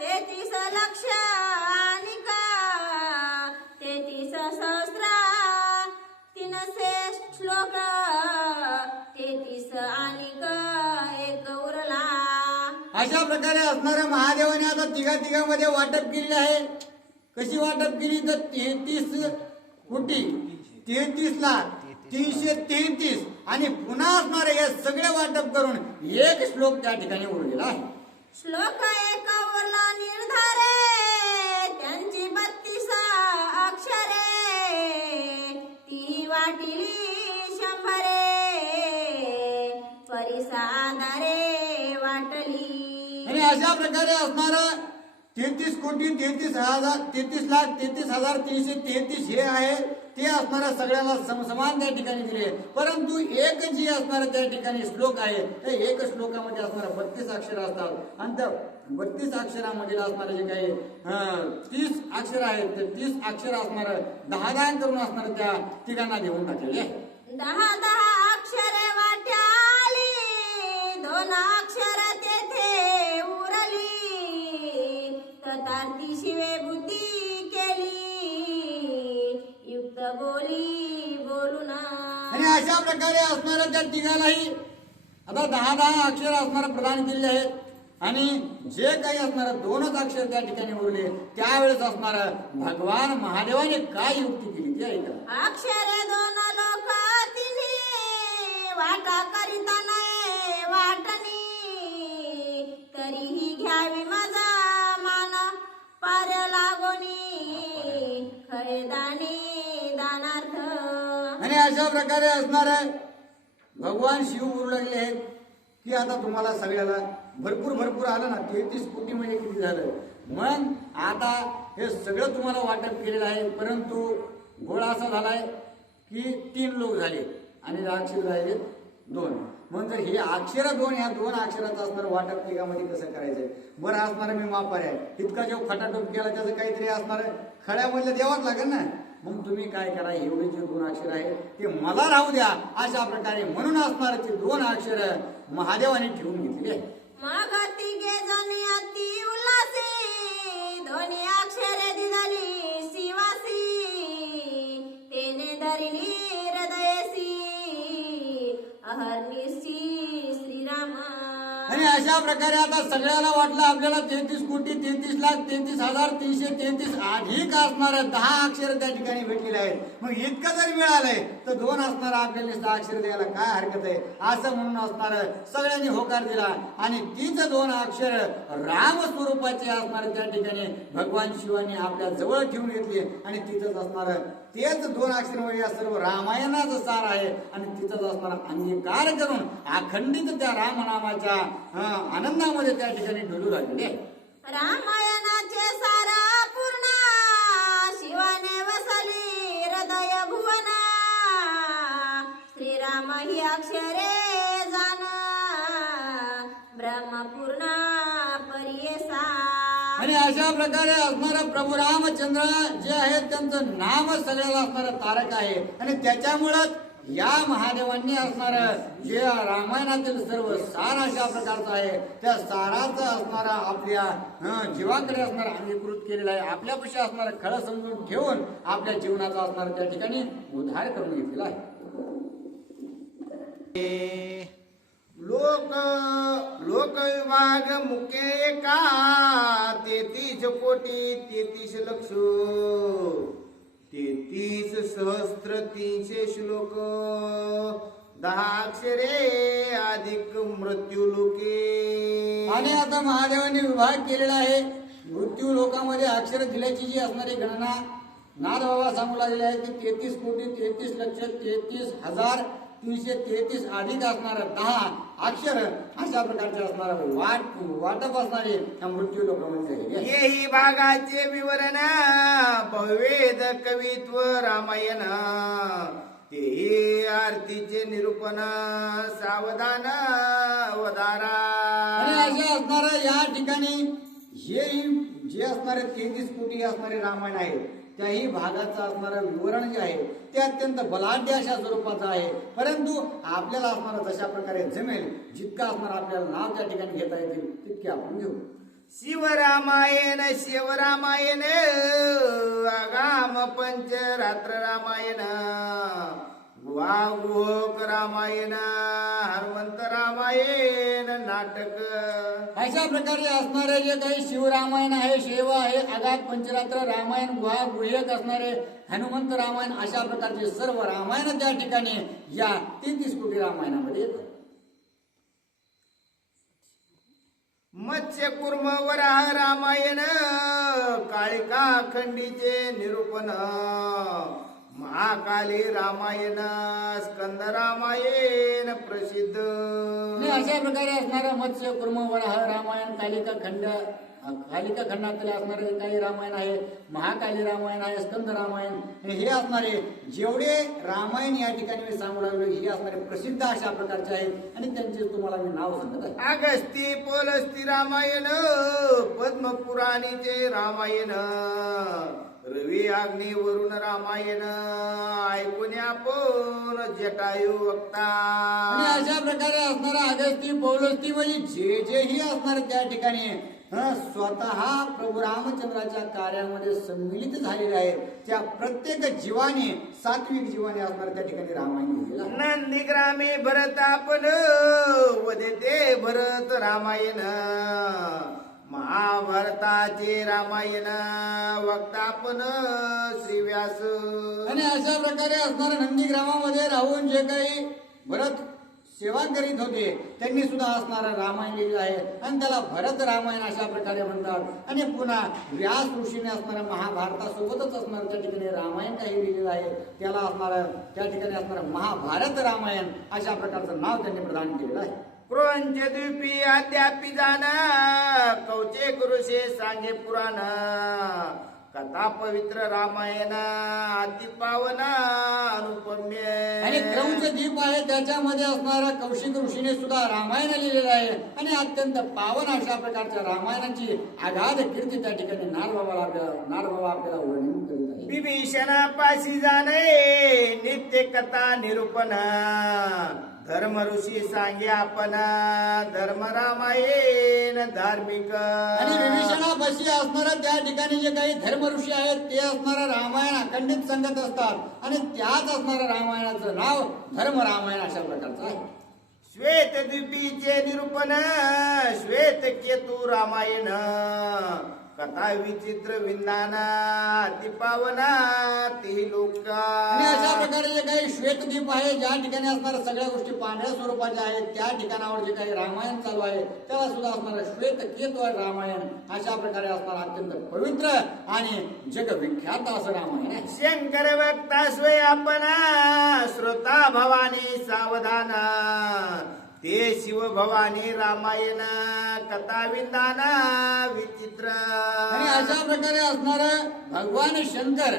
33 लक्ष आनिका. 33 सहस्र 300 श्लोक 33 आनिक एक उरला. अशा प्रकारे असणाऱ्या महादेवाने आता तिघामध्ये वाटप केलेले आहे. कशी वाटप केली तर 33 कोटी 33 लाख 333 आणि पुन्हा असणारे हे सगळे वाटप करून एक श्लोक त्या ठिकाणी उरलेला आहे. श्लोक एक उरला निर्धारे त्यांची 32 अक्षरे. ती वाटिली 100 परिसादारे वाटली. आणि अशा प्रकारे असणार 33 कोटी 33 हजार 33 लाख 33 333 हे आहे ते असणाऱ्या सगळ्याला समान त्या ठिकाणी दिले. परंतु एक जी असणारा त्या ठिकाणी श्लोक आहे ते एक श्लोकामध्ये असणारा 32 अक्षर असतात आणि त्या 32 अक्षरामध्ये असणारे जे काही 30 अक्षर आहेत ते 30 अक्षर असणार 10 करून असणार त्या ठिकाणा देऊन टाकलेले. 10 अक्षरे वाट्याली 2 अक्षर तेथे उरली. ततार्ती शिवे बुद्धी केली युक्त बोली बोलून. आणि अशा प्रकारे असणाऱ्या त्या तिघालाही आता 10 अक्षर असणार प्रदान केलेले आहेत आणि जे काही असणार 2च अक्षर त्या ठिकाणी उरले त्यावेळेस असणार भगवान महादेवाने काय युक्ती केली ते ऐका. अक्षरे 2 लोक तिन्ही वाटा करिता नाही वाटणी. तरीही घ्यावी माझा मान पार लागोनी खरे दानी दानार्थ. आणि अशा प्रकारे असणार भगवान शिव बोलू लागले आहेत की आता तुम्हाला सगळ्याला भरपूर आलं ना 33 कोटी म्हणजे किती झालं. मग आता हे सगळं तुम्हाला वाटप केलेलं आहे, परंतु गोळा असा झालाय की 3 लोक झाले आणि अक्षर राहिले 2. मग जर हे अक्षर 2 ह्या 2 अक्षराचं असणार वाटप तिघामध्ये कसं करायचंय. बरं असणार मी मापार आहे इतका जेव्हा खटाटोप केला त्याचं काहीतरी असणार खड्यामधलं द्यावाच लागेल ना. मग तुम्ही काय करा एवढे जे 2 अक्षर आहेत ते मला राहू द्या अशा प्रकारे म्हणून असणार ते 2 अक्षर महादेवाने ठेवून घेतले. मग तिघे जणी अति उल्हासी 2 अक्षरे दिली शिवासी. तेने धरली हृदयसी अहर्निशी श्रीराम. आणि अशा प्रकारे आता सगळ्याला वाटलं आपल्याला 33,33,33,333 अधिक असणार 10 अक्षर त्या ठिकाणी भेटलेले आहेत. मग इतकं जर मिळालंय तर 2 असणार आपल्याला 6 अक्षर द्यायला काय हरकत आहे असं म्हणून असणार सगळ्यांनी होकार दिला. आणि तीच 2 अक्षर राम स्वरूपाचे असणार त्या ठिकाणी भगवान शिवानी आपल्या जवळ ठेवून घेतली आणि तिथंच असणार तेच 2 अक्षर म्हणजे या सर्व रामायणाचं सार आहे. आणि तिथंच असणार अंगीकार करून अखंडित त्या रामनामाच्या आनंदामध्ये त्या ठिकाणी डोलू लागले. रामायणाचे सारा पूर्ण शिवाने वसली हृदय भुवना श्रीराम ही अक्षरे जाण ब्रह्मपूर्ण परियसा. आणि अशा प्रकारे असणारा प्रभू रामचंद्र जे आहेत त्यांचं नाम सगळ्याला असणारं तारक आहे. आणि त्याच्यामुळं या महादेवांनी असणार जे रामायणातील सर्व सार अशा प्रकारचं आहे त्या साराचं असणारा आपल्या जीवाकडे असणार अंगीकृत केलेला आहे. आपल्यापाशी असणारा खरं समजून ठेवून आपल्या जीवनाचा असणार त्या ठिकाणी उद्धार करून घेतलेला आहे. लोक विभाग मुके एका 33 कोटी 33 लक्ष 33,300 श्लोक 10 अक्षरे अधिक मृत्यू लोके. आणि आता महादेवांनी विभाग केलेला आहे. मृत्यू लोकांमध्ये अक्षर दिल्याची जी असणारी गणना नाथ बाबा सांगू लागलेली आहे की 33,33,33,333 अधिक असणार 10 अक्षर अशा प्रकारचे असणार वाटप असणारे त्या मृत्यू लोकांमध्ये झालेले आहे. येही भागाचे विवरण भवेद कवित्व रामायण तेही आरतीचे निरूपण सावधान वदारा. आणि असे असणार या ठिकाणी हे जे असणारे 33 कोटी असणारे रामायण आहे त्याही भागाचं असणारं विवरण जे आहे ते अत्यंत बलाढ्य अशा स्वरूपाचं आहे. परंतु आपल्याला असणारं जशा प्रकारे जमेल जितकं असणार आपल्याला नाव त्या ठिकाणी घेता येतील तितके आपण घेऊ. शिवरामायण शिवरामायण आगाम पंच रात्र रामायण गुहागुहोक रामायण हनुमंत रामायण नाटक. अशा प्रकारे असणारे जे काही शिवरामायण आहे शेव आहे आगात पंचरात्र रामायण गुहा गुह्यक असणारे हनुमंत रामायण अशा प्रकारचे सर्व रामायण त्या ठिकाणी या 33 कोटी रामायणामध्ये येतात. मत्स्य कुर्म वराह रामायण काळिका खंडीचे निरूपण महाकाली रामायण स्कंद रामायण प्रसिद्ध. अशा प्रकारे असणारं मत्स्य कुर्म वराह रामायण कालिका खंडातले असणारे काही रामायण आहे महाकाली रामायण आहे स्कंद रामायण हे असणारे जेवढे रामायण या ठिकाणी मी सांगू लागलो हे असणारे प्रसिद्ध अशा प्रकारचे आहेत. आणि त्यांचे तुम्हाला मी नाव सांगत आहे. अगस्ती पोलस्ती रामायण पद्मपुराणीचे रामायण रवी अग्नी वरुण रामायण ऐकून आपण जटायू वक्ता. आणि अशा प्रकारे असणारा अगस्ती पौलस्ती म्हणजे जेही असणार त्या ठिकाणी स्वतः प्रभू रामचंद्राच्या कार्यामध्ये सम्मिलित झालेले आहेत त्या प्रत्येक जीवाने सात्विक जीवाने असणार त्या ठिकाणी रामायण लिहिलेलं आहे. नंदीग्रामी भरत आपण वदते भरत रामायण महाभारताचे रामायण वक्तापन श्री व्यास. आणि अशा प्रकारे असणाऱ्या नंदीग्रामामध्ये राहून जे काही भरत सेवा करीत होते त्यांनी सुद्धा असणारा रामायण लिहिलेलं आहे आणि त्याला भरत रामायण अशा प्रकारे म्हणतात. आणि पुन्हा व्यास ऋषीने असणाऱ्या महाभारतासोबतच असणार त्या ठिकाणी रामायण काही लिहिलेलं आहे त्याला असणारं त्या ठिकाणी असणारं महाभारत रामायण अशा प्रकारचं नाव त्यांनी प्रदान केलेलं आहे. क्रोंच द्वीपी अद्यापी जाना कौचे ऋषे सांगे पुराण कथा पवित्र रामायण अति पावना अनुपम्य. आणि क्रौंच द्वीप आहे त्याच्यामध्ये असणारा कौशिक ऋषीने सुद्धा रामायण लिहिलेलं आहे आणि अत्यंत पावन अशा प्रकारच्या रामायणाची आगाध कीर्ती त्या ठिकाणी नारबाबा आपल्याला वर्णन करीत आहे. विभीषणा पाशी जाणे नित्य कथा निरूपण धर्म ऋषी सांगे आपण धर्म रामायण धार्मिक. आणि विभीषणापाशी असणारा त्या ठिकाणी जे काही धर्म ऋषी आहेत ते असणारं रामायण अखंडित सांगत असतात आणि त्याच असणारं रामायणाचं नाव धर्म रामायण अशा प्रकारचं आहे. श्वेतद्वीपीचे निरूपण श्वेत केतू रामायण कथा विचित्र विंदाना अति पावना ती लोका. आणि अशा प्रकारे जे काही श्वेतद्वीप आहे, ज्या ठिकाणी असणाऱ्या सगळ्या गोष्टी पांढऱ्या स्वरूपाच्या आहेत, त्या ठिकाणावर जे काही रामायण चालू आहे त्याला सुद्धा असणारं श्वेत केतू रामायण अशा प्रकारे असणार अत्यंत पवित्र आणि जगविख्यात असं रामायण आहे. शंकर भक्ता स्वय आपणा श्रोता भवानी सावधान ते शिव भवानी रामायण कथा विंदाना विचित्र. आणि अशा प्रकारे असणार भगवान शंकर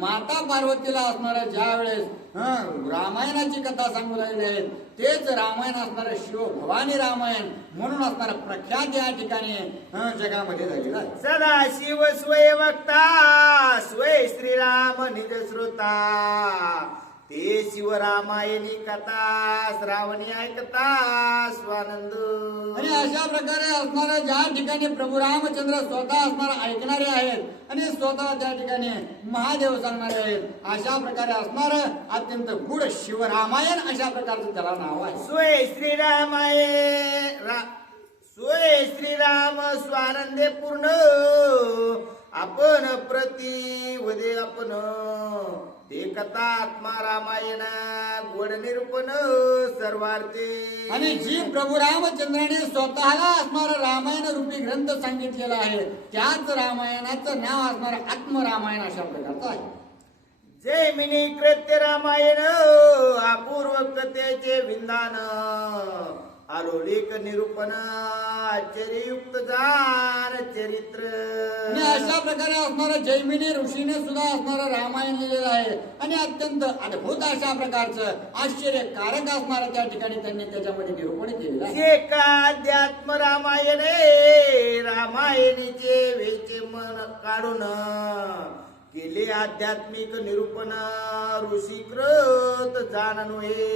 माता पार्वतीला असणाऱ्या ज्या वेळेस रामायणाची कथा सांगू लागले आहेत तेच रामायण असणार शिव भवानी रामायण म्हणून असणार प्रख्यात या ठिकाणी जगामध्ये झालेलं आहे. सदा शिव स्वय वक्ता स्वय श्रीराम निज श्रोता ते शिव रामायणी कथा श्रावणी ऐकता स्वानंद. आणि अशा प्रकारे असणाऱ्या ज्या ठिकाणी प्रभू रामचंद्र स्वतः असणार ऐकणारे आहेत आणि स्वतः त्या ठिकाणी महादेव सांगणारे आहेत, अशा प्रकारे असणार अत्यंत गुढ शिवरामायण अशा प्रकारचं त्याला नाव आहे. स्वय स्वय श्रीराम स्वानंदे पूर्ण आपण प्रति वदे आपण ते कथा आत्मा रामायण गोड निरूपण सर्वार्थे. आणि जी प्रभू रामचंद्राने स्वतःला असणार रामायण रूपी ग्रंथ सांगितलेला आहे त्याच रामायणाचं नाव असणार आत्मरामायण अशा प्रकारचं आहे. जैमिनी कृत्य रामायण अपूर्व कथेचे विंदान आलोलिक निरूपण आश्चर्ययुक्त जान चरित्र. आणि अशा प्रकारे असणारं जैमिनी ऋषीने सुद्धा असणारं रामायण लिहिलेलं आहे आणि अत्यंत अद्भुत अशा प्रकारचं आश्चर्यकारक असणारं त्या ठिकाणी त्यांनी त्याच्यामध्ये निरूपण केलेलं आहे. एका अध्यात्म रामायणे रामायणीचे वेचे मन काढून केले आध्यात्मिक निरूपण ऋषीकृत जाणनोहे.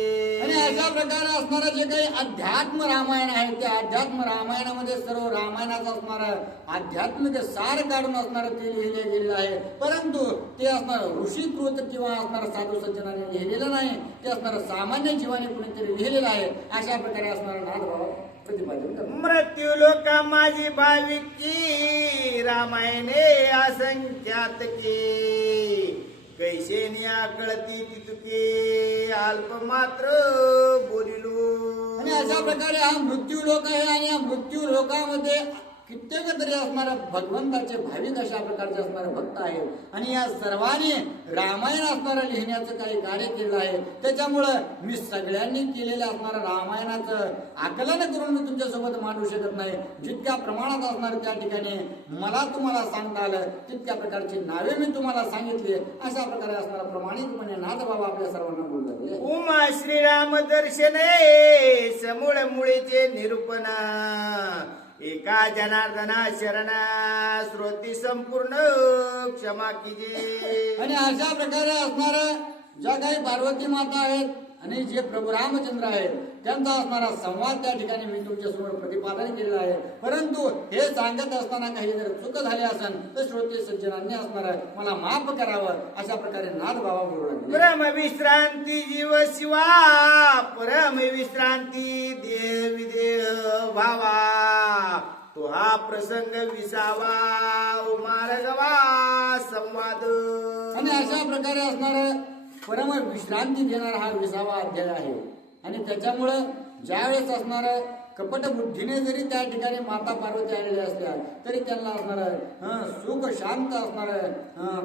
आणि अशा प्रकारे असणारं जे काही अध्यात्म रामायण आहे त्या अध्यात्म रामायणामध्ये सर्व रामायणाचं असणारं आध्यात्मिक सार काढून असणारं ते लिहिले गेलेलं आहे, परंतु ते असणार ऋषीकृत किंवा असणारं साधू सज्जनाने लिहिलेलं नाही, ते असणारं सामान्य जीवाने कुणीतरी लिहिलेलं आहे. अशा प्रकारे असणारं नाथभाव प्रतिपादन करतात. मृत्यू लोका माझी भाविकी रामायणे असंख्यात के कैसे कळती तितके अल्प मात्र बोलिलो. आणि अशा प्रकारे हा मृत्यू लोक आहे आणि या मृत्यू लोकामध्ये कित्येक तरी असणारे भगवंताचे भाविक अशा प्रकारचे असणारे भक्त आहेत आणि या सर्वांनी रामायण असणारं लिहिण्याचं काही कार्य केलं आहे. त्याच्यामुळं मी सगळ्यांनी केलेलं असणारं रामायणाचं आकलन करून मी तुमच्यासोबत मांडू शकत नाही. जितक्या प्रमाणात असणार त्या ठिकाणी मला तुम्हाला सांगता आलं तितक्या प्रकारची नावे मी तुम्हाला सांगितली. अशा प्रकारे असणारा प्रमाणितपणे नाथबाबा आपल्या सर्वांना बोलतात. उमा श्रीराम दर्शने समूळ मुळीचे निरूपण एका जनार्दना शरण श्रोती संपूर्ण क्षमा कीजे. आणि अशा प्रकारे असणार ज्या काही पार्वती माता आहेत आणि जे प्रभू रामचंद्र आहेत त्यांचा असणारा संवाद त्या ठिकाणी मी तुमच्यासमोर प्रतिपादन केलेला आहे, परंतु हे सांगत असताना काही जर चूक झाली असेल तर श्रोते सज्जनांनी असणार मला माफ करावं अशा प्रकारे नाथबाबा बोलू. परम विश्रांती जीव शिवा परम विश्रांती देव विदेह भावा तो हा प्रसंग विसावा मार्गवा संवाद. आणि अशा प्रकारे असणार परम विश्रांती देणारा हा 20वा अध्याय आहे. आणि त्याच्यामुळं ज्यावेळेस असणार कपट बुद्धीने जरी त्या ठिकाणी माता पार्वती आलेल्या असल्या तरी त्यांना असणार सुख शांत असणार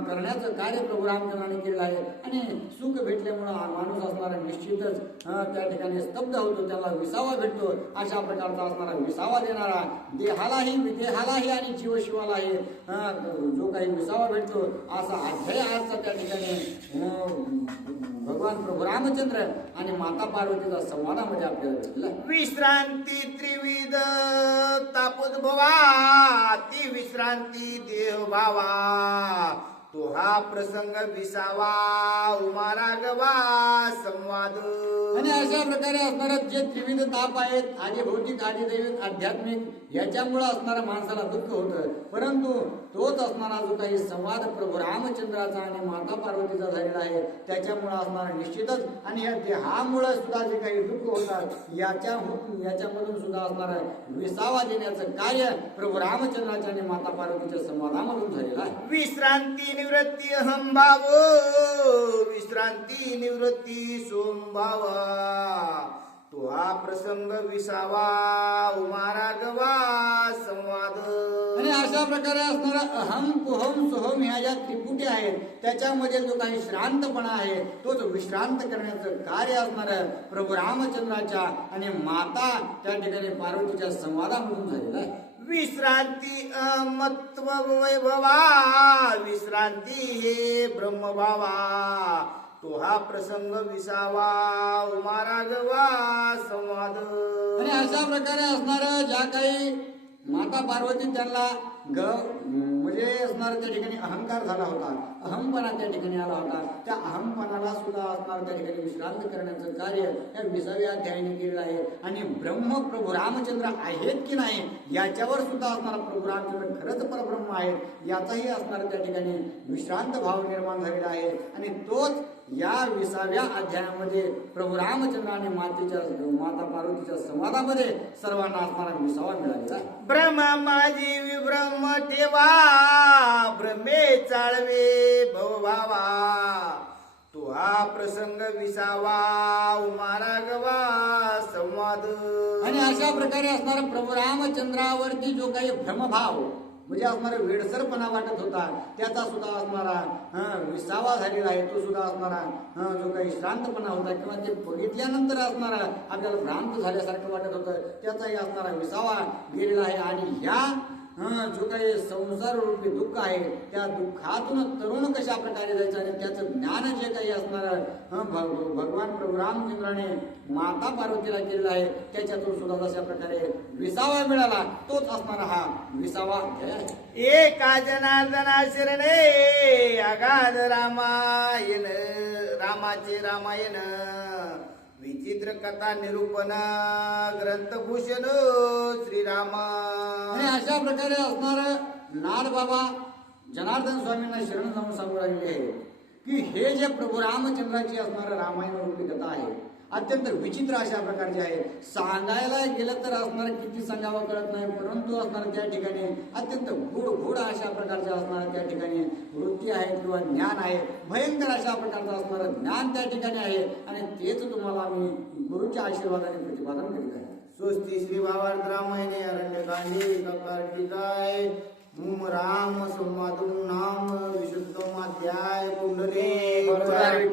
करण्याचं कार्य प्रभू रामचंद्राने केलं आहे. आणि सुख भेटल्यामुळं माणूस असणारा निश्चितच त्या ठिकाणी स्तब्ध होतो, त्याला विसावा भेटतो. अशा प्रकारचा असणारा विसावा देणारा देहालाही विदेहालाही आणि जीवशिवालाही जो काही विसावा भेटतो असा अध्याय आजचा त्या ठिकाणी भगवान प्रभू रामचंद्र आणि माता पार्वतीचा संवादामध्ये आपल्याला भेटला. विश्रांती त्रिविध तापोद्भवा ती विश्रांती देव भावा तो हा प्रसंग विसावा उमा राघवा संवाद. आणि अशा प्रकारे असणारं जे त्रिविध ताप आहेत आधी भौतिक आधी दैविक आध्यात्मिक याच्यामुळे असणारा माणसाला दुःख होतं, परंतु तोच असणारा जो काही संवाद प्रभू रामचंद्राचा आणि माता पार्वतीचा झालेला आहे त्याच्यामुळे असणारा निश्चितच आणि या देहामुळे सुद्धा जे काही दुःख होतात याच्यामधून सुद्धा असणारा विसावा देण्याचं कार्य प्रभू रामचंद्राच्या आणि माता पार्वतीच्या संवादामधून झालेलं आहे. विश्रांती निवृत्ती अहंभाव विश्रांती निवृत्ती सोमभाव तो हा प्रसंग विसावा उमा राघवा संवाद. आणि अशा प्रकारे असणारा अहम कुहम सोहम ह्या ज्या त्रिपुटी आहेत त्याच्यामध्ये जो काही श्रांतपणा आहे तोच विश्रांत करण्याचं कार्य असणार प्रभू रामचंद्राच्या आणि माता त्या ठिकाणी पार्वतीच्या संवादामधून झालेलं आहे. विश्रांती अमत्व वैभवा विश्रांती हे ब्रह्मभावा तो हा प्रसंग विसावा उमा राघवा संवाद. आणि अशा प्रकारे असणारं ज्या काही माता पार्वती त्यांना म्हणजे असणार त्या ठिकाणी अहंकार झाला होता, अहमपणा त्या ठिकाणी आला होता, त्या अहमपणाला सुद्धा असणार त्या ठिकाणी विश्रांत करण्याचं कार्य या 20व्या अध्यायाने केलेलं आहे. आणि ब्रह्म प्रभू रामचंद्र आहेत की नाही याच्यावर सुद्धा असणारा प्रभू रामचंद्र खरंच परब्रह्म आहेत याचाही असणार त्या ठिकाणी विश्रांत भाव निर्माण झालेला आहे. आणि तोच या 20व्या अध्यायामध्ये प्रभू रामचंद्र आणि माता पार्वतीच्या संवादामध्ये सर्वांना असणारा विसावा मिळालेला आहे. ब्रह्मा माझी विब्रह्म ठेवा ब्रह्मे चाळवे भवभावा तो हा प्रसंग विसावा उमा राघवा संवाद. आणि अशा प्रकारे असणारा प्रभू रामचंद्रावरती जो काही भ्रमभाव म्हणजे असणारा वेडसरपणा वाटत होता त्याचा सुद्धा असणारा विसावा झालेला आहे. तो सुद्धा असणारा जो काही श्रांतपणा होता किंवा ते बघितल्यानंतर असणारा आपल्याला भ्रांत झाल्यासारखं वाटत होतं त्याचाही असणारा विसावा गेलेला आहे. आणि ह्या जो काही संसार रूपी दुःख आहे त्या दुःखातून तरुण कशा प्रकारे जायचं आणि त्याचं ज्ञान जे काही असणार भगवान प्रभू रामचंद्राने माता पार्वतीला केलेला आहे त्याच्यातून सुद्धा जशा प्रकारे विसावा मिळाला तोच असणारा हा विसावा आहे. एका जनार्दना शरणे अगाध रामायण रामाचे रामायण विचित्र कथा निरूपण ग्रंथभूषण श्रीराम. आणि अशा प्रकारे असणार नाथ बाबा जनार्दन स्वामींना शरण जाऊन सांगू लागले आहे की हे जे प्रभू रामचंद्राची असणार रामायण रूपी कथा आहे अत्यंत विचित्र अशा प्रकारचे आहे. सांगायला गेलं तर असणार किती सांगावं कळत नाही, परंतु असणार त्या ठिकाणी अत्यंत गूढ अशा प्रकारचे असणार त्या ठिकाणी वृत्ती आहे किंवा ज्ञान आहे. भयंकर अशा प्रकारचं असणारं ज्ञान त्या ठिकाणी आहे आणि तेच तुम्हाला आम्ही गुरुच्या आशीर्वादाने प्रतिपादन करीत आहे. स्वस्ती श्री भावार्थ रामायणे अरण्यकांडे टीकाय राम संवादुम नाम विशुद्धम अध्याय पुंडले विठ्ठल